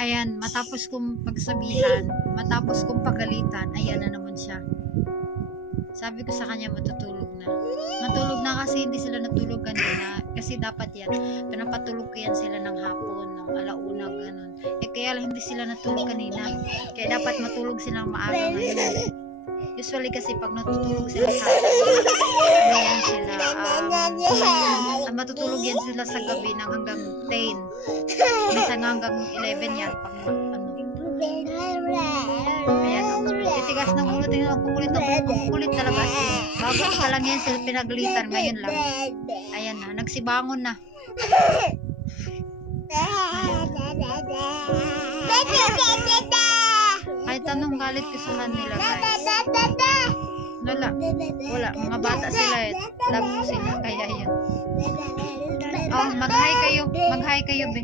Ayan, matapos kong pagsabihan, matapos kong pagalitan, ayan na naman siya. Sabi ko sa kanya, matutulog na. Matulog na kasi hindi sila natulog kanina. Kasi dapat yan, pinapatulog ko yan sila ng hapon, ng alauna, ganun. Kaya lang hindi sila natulog kanina. Kaya dapat matulog silang maaga ngayon. Usually kasi pag natutulog sila sa ayan sila, matutulog yan sila sa gabi ng hanggang 10. Minsan hanggang 11 yan. Pag ayan, titigas ng ulo, tingnan ang kukulit talaga siya. Bago pa lang yan sila pinagalitan, ngayon lang. Ayan na, nagsibangon na. Kahit anong galit ko sa kanila, guys. Wala, mga bata sila eh. Love mo sila, kaya yan. Oh, mag-hi kayo, be.